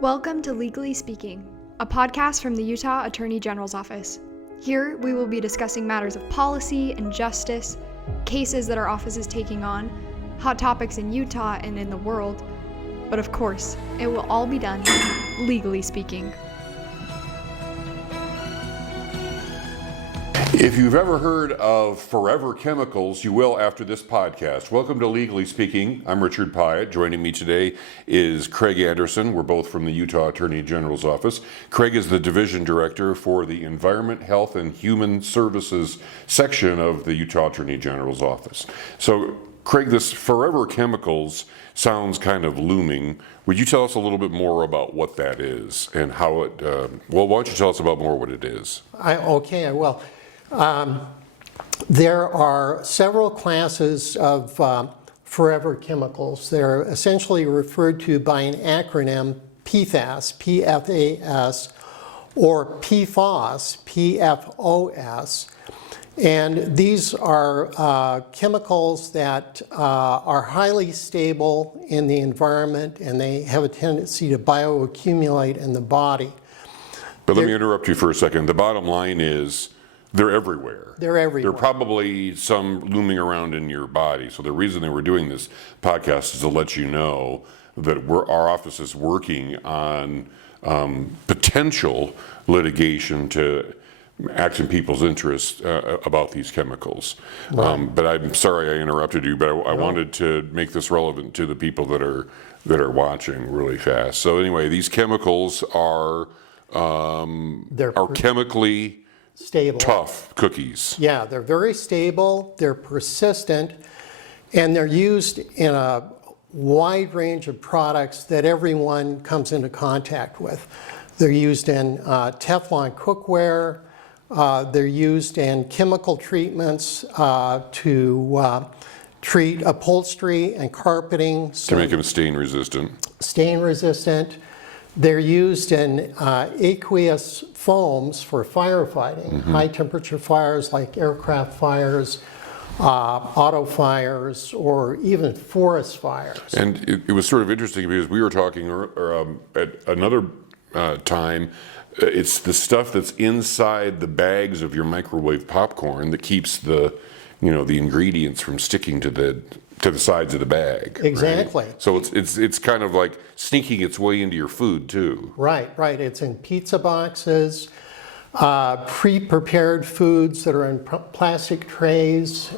Welcome to Legally Speaking, a podcast from the Utah Attorney General's Office. Here, we will be discussing matters of policy and justice, cases that our office is taking on, hot topics in Utah and in the world, but of course, it will all be done legally speaking. If you've ever heard of forever chemicals, you will after this podcast. Welcome to Legally Speaking. I'm Richard Pyatt. Joining me today is Craig Anderson. We're both from the Utah Attorney General's Office. Craig is the Division Director for the Environment, Health, and Human Services section of the Utah Attorney General's Office. So, Craig, this forever chemicals sounds kind of looming. Would you tell us a little bit more about what that is and how it, why don't you tell us about more what it is? I will. There are several classes of forever chemicals. They're essentially referred to by an acronym PFAS, P-F-A-S, or PFOS, P-F-O-S. And these are chemicals that are highly stable in the environment, and they have a tendency to bioaccumulate in the body. But let me interrupt you for a second. The bottom line is they're everywhere. They're everywhere. There are probably some looming around in your body. So the reason that we're doing this podcast is to let you know that our office is working on potential litigation to act in people's interest about these chemicals. Right. But I'm sorry I interrupted you, but I wanted to make this relevant to the people that are watching really fast. So anyway, these chemicals are chemically stable, tough cookies. Yeah, they're very stable, they're persistent, and they're used in a wide range of products that everyone comes into contact with. They're used in Teflon cookware, they're used in chemical treatments to treat upholstery and carpeting. To make them stain resistant. Stain resistant. They're used in aqueous foams for firefighting, high temperature fires like aircraft fires, auto fires, or even forest fires. And it was sort of interesting because we were talking at another time, it's the stuff that's inside the bags of your microwave popcorn that keeps the ingredients from sticking to the sides of the bag. Exactly. Right? So it's kind of like sneaking its way into your food too. Right. It's in pizza boxes, pre-prepared foods that are in plastic trays,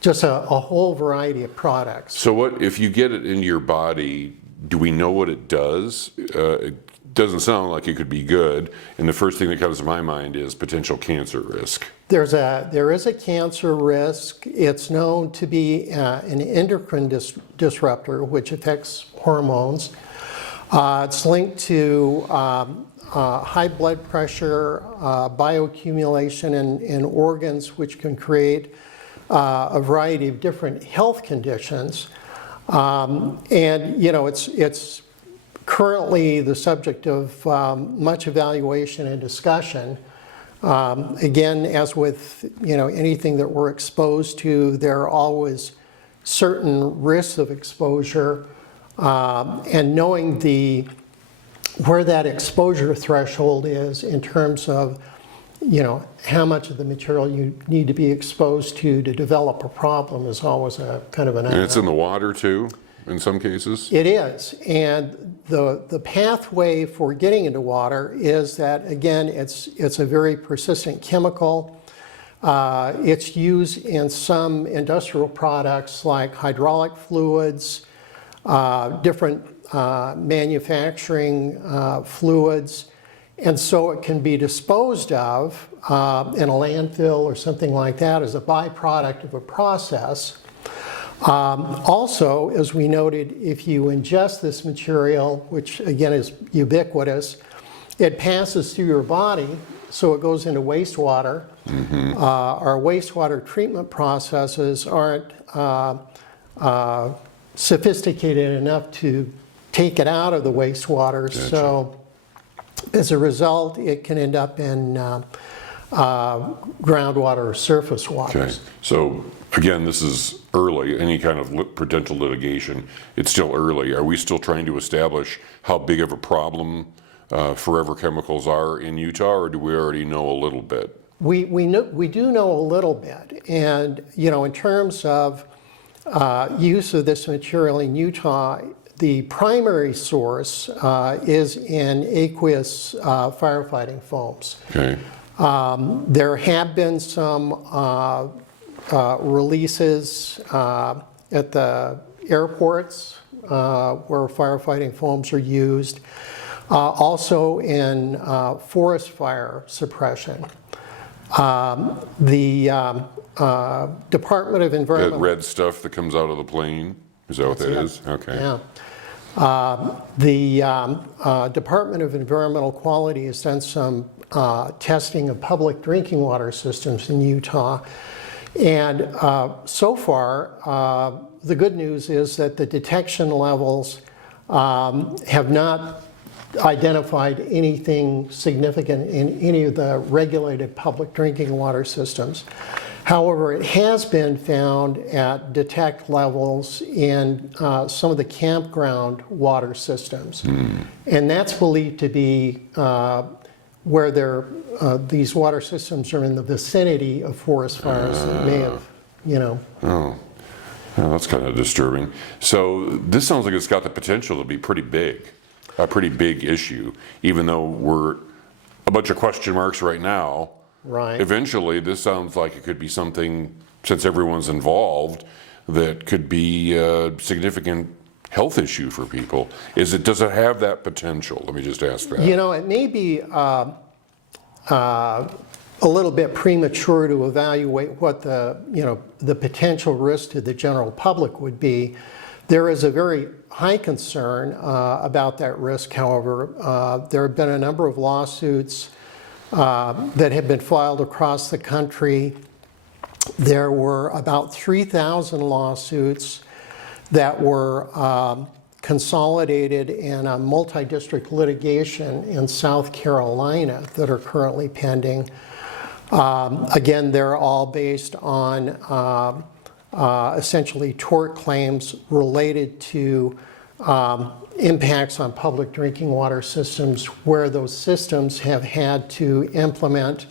just a whole variety of products. So what if you get it into your body? Do we know what it does? It doesn't sound like it could be good. And the first thing that comes to my mind is potential cancer risk. There is a cancer risk. It's known to be an endocrine disruptor, which affects hormones. It's linked to high blood pressure, bioaccumulation in organs, which can create a variety of different health conditions. It's currently the subject of much evaluation and discussion. Again, as with anything that we're exposed to, there are always certain risks of exposure, and knowing where that exposure threshold is in terms of how much of the material you need to be exposed to develop a problem is always a kind of an unknown. And it's in the water too, in some cases? It is, and the pathway for getting into water is that, again, it's a very persistent chemical. It's used in some industrial products like hydraulic fluids, different manufacturing fluids, and so it can be disposed of in a landfill or something like that as a byproduct of a process. Also, as we noted, if you ingest this material, which again is ubiquitous, it passes through your body, so it goes into wastewater. Our wastewater treatment processes aren't sophisticated enough to take it out of the wastewater. Gotcha. So as a result, it can end up in groundwater or surface waters. Okay, so again, this is early, any kind of potential litigation, it's still early. Are we still trying to establish how big of a problem forever chemicals are in Utah, or do we already know a little bit? We do know a little bit, and in terms of use of this material in Utah, the primary source is in aqueous firefighting foams. Okay. There have been some releases at the airports where firefighting foams are used, also in forest fire suppression. The Department of That Environmental... red stuff that comes out of the plane, is that what that is? Okay. Yeah. The Department of Environmental Quality has done some testing of public drinking water systems in Utah. And so far, the good news is that the detection levels have not identified anything significant in any of the regulated public drinking water systems. However, it has been found at detect levels in some of the campground water systems. And that's believed to be where these water systems are in the vicinity of forest fires that may have, Oh, that's kind of disturbing. So this sounds like it's got the potential to be pretty big, a pretty big issue, even though we're a bunch of question marks right now. Right. Eventually, this sounds like it could be something, since everyone's involved, that could be a significant health issue for people. Does it have that potential? Let me just ask that. It may be a little bit premature to evaluate what the potential risk to the general public would be. There is a very high concern about that risk, however. There have been a number of lawsuits that have been filed across the country. There were about 3,000 lawsuits that were consolidated in a multi-district litigation in South Carolina that are currently pending. Again, they're all based on essentially tort claims related to impacts on public drinking water systems where those systems have had to implement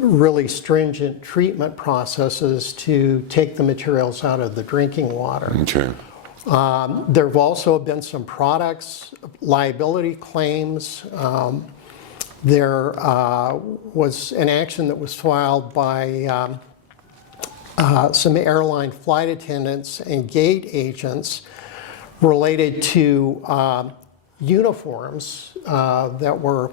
really stringent treatment processes to take the materials out of the drinking water. Okay. There have also been some products liability claims. There was an action that was filed by some airline flight attendants and gate agents related to uniforms that were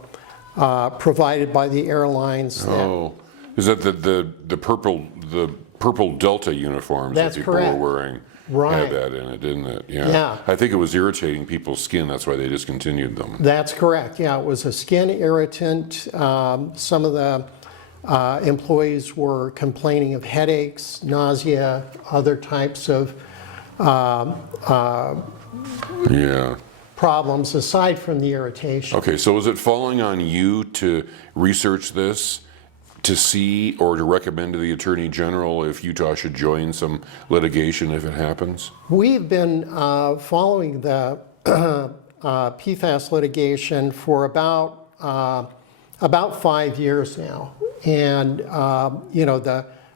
provided by the airlines. Oh, is that the purple Delta uniforms That's that people correct. were wearing? Right. Had that in it, didn't it? Yeah. I think it was irritating people's skin. That's why they discontinued them. That's correct. Yeah, it was a skin irritant. Some of the employees were complaining of headaches, nausea, other types of problems aside from the irritation. Okay, so is it falling on you to research this, to see or to recommend to the Attorney General if Utah should join some litigation if it happens? We've been following the PFAS litigation for about 5 years now. And,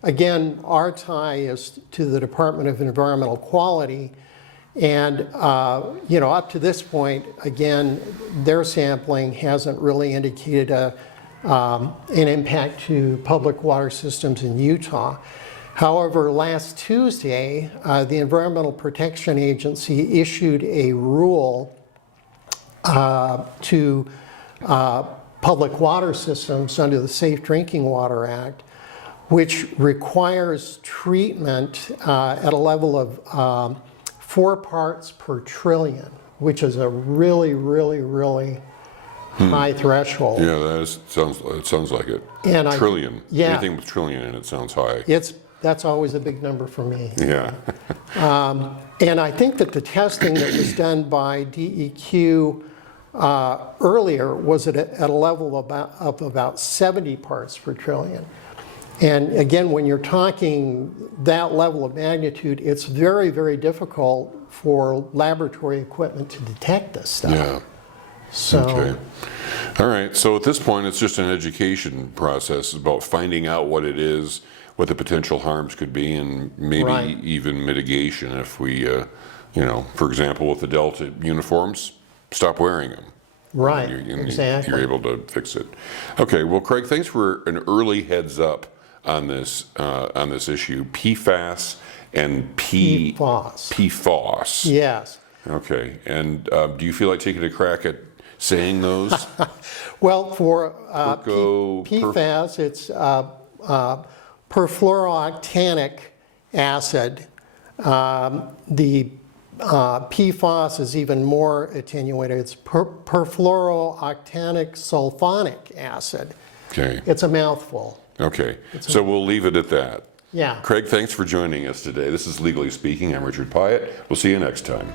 again, our tie is to the Department of Environmental Quality. And, up to this point, again, their sampling hasn't really indicated an impact to public water systems in Utah. However, last Tuesday, the Environmental Protection Agency issued a rule to public water systems under the Safe Drinking Water Act, which requires treatment at a level of 4 parts per trillion, which is a really, really, really high threshold. Yeah, it sounds like it. And trillion. Yeah. Anything with trillion in it sounds high. That's always a big number for me. Yeah. And I think that the testing that was done by DEQ earlier was at a level of about 70 parts per trillion. And again, when you're talking that level of magnitude, it's very, very difficult for laboratory equipment to detect this stuff. Yeah. So, Okay. All right. So at this point, it's just an education process about finding out what it is, what the potential harms could be, and maybe Right. even mitigation if we, for example, with the Delta uniforms, stop wearing them. right, You're exactly. able to fix it. Okay. Well, Craig, thanks for an early heads up on this issue. PFAS and PFOS. PFOS. Yes. Okay. And do you feel like taking a crack at saying those? Well, for Perco- PFAS, it's perfluorooctanic acid. The PFOS is even more attenuated. It's perfluorooctanic sulfonic acid. Okay. It's a mouthful. Okay. So we'll leave it at that. Yeah. Craig, thanks for joining us today. This is Legally Speaking. I'm Richard Pyatt. We'll see you next time.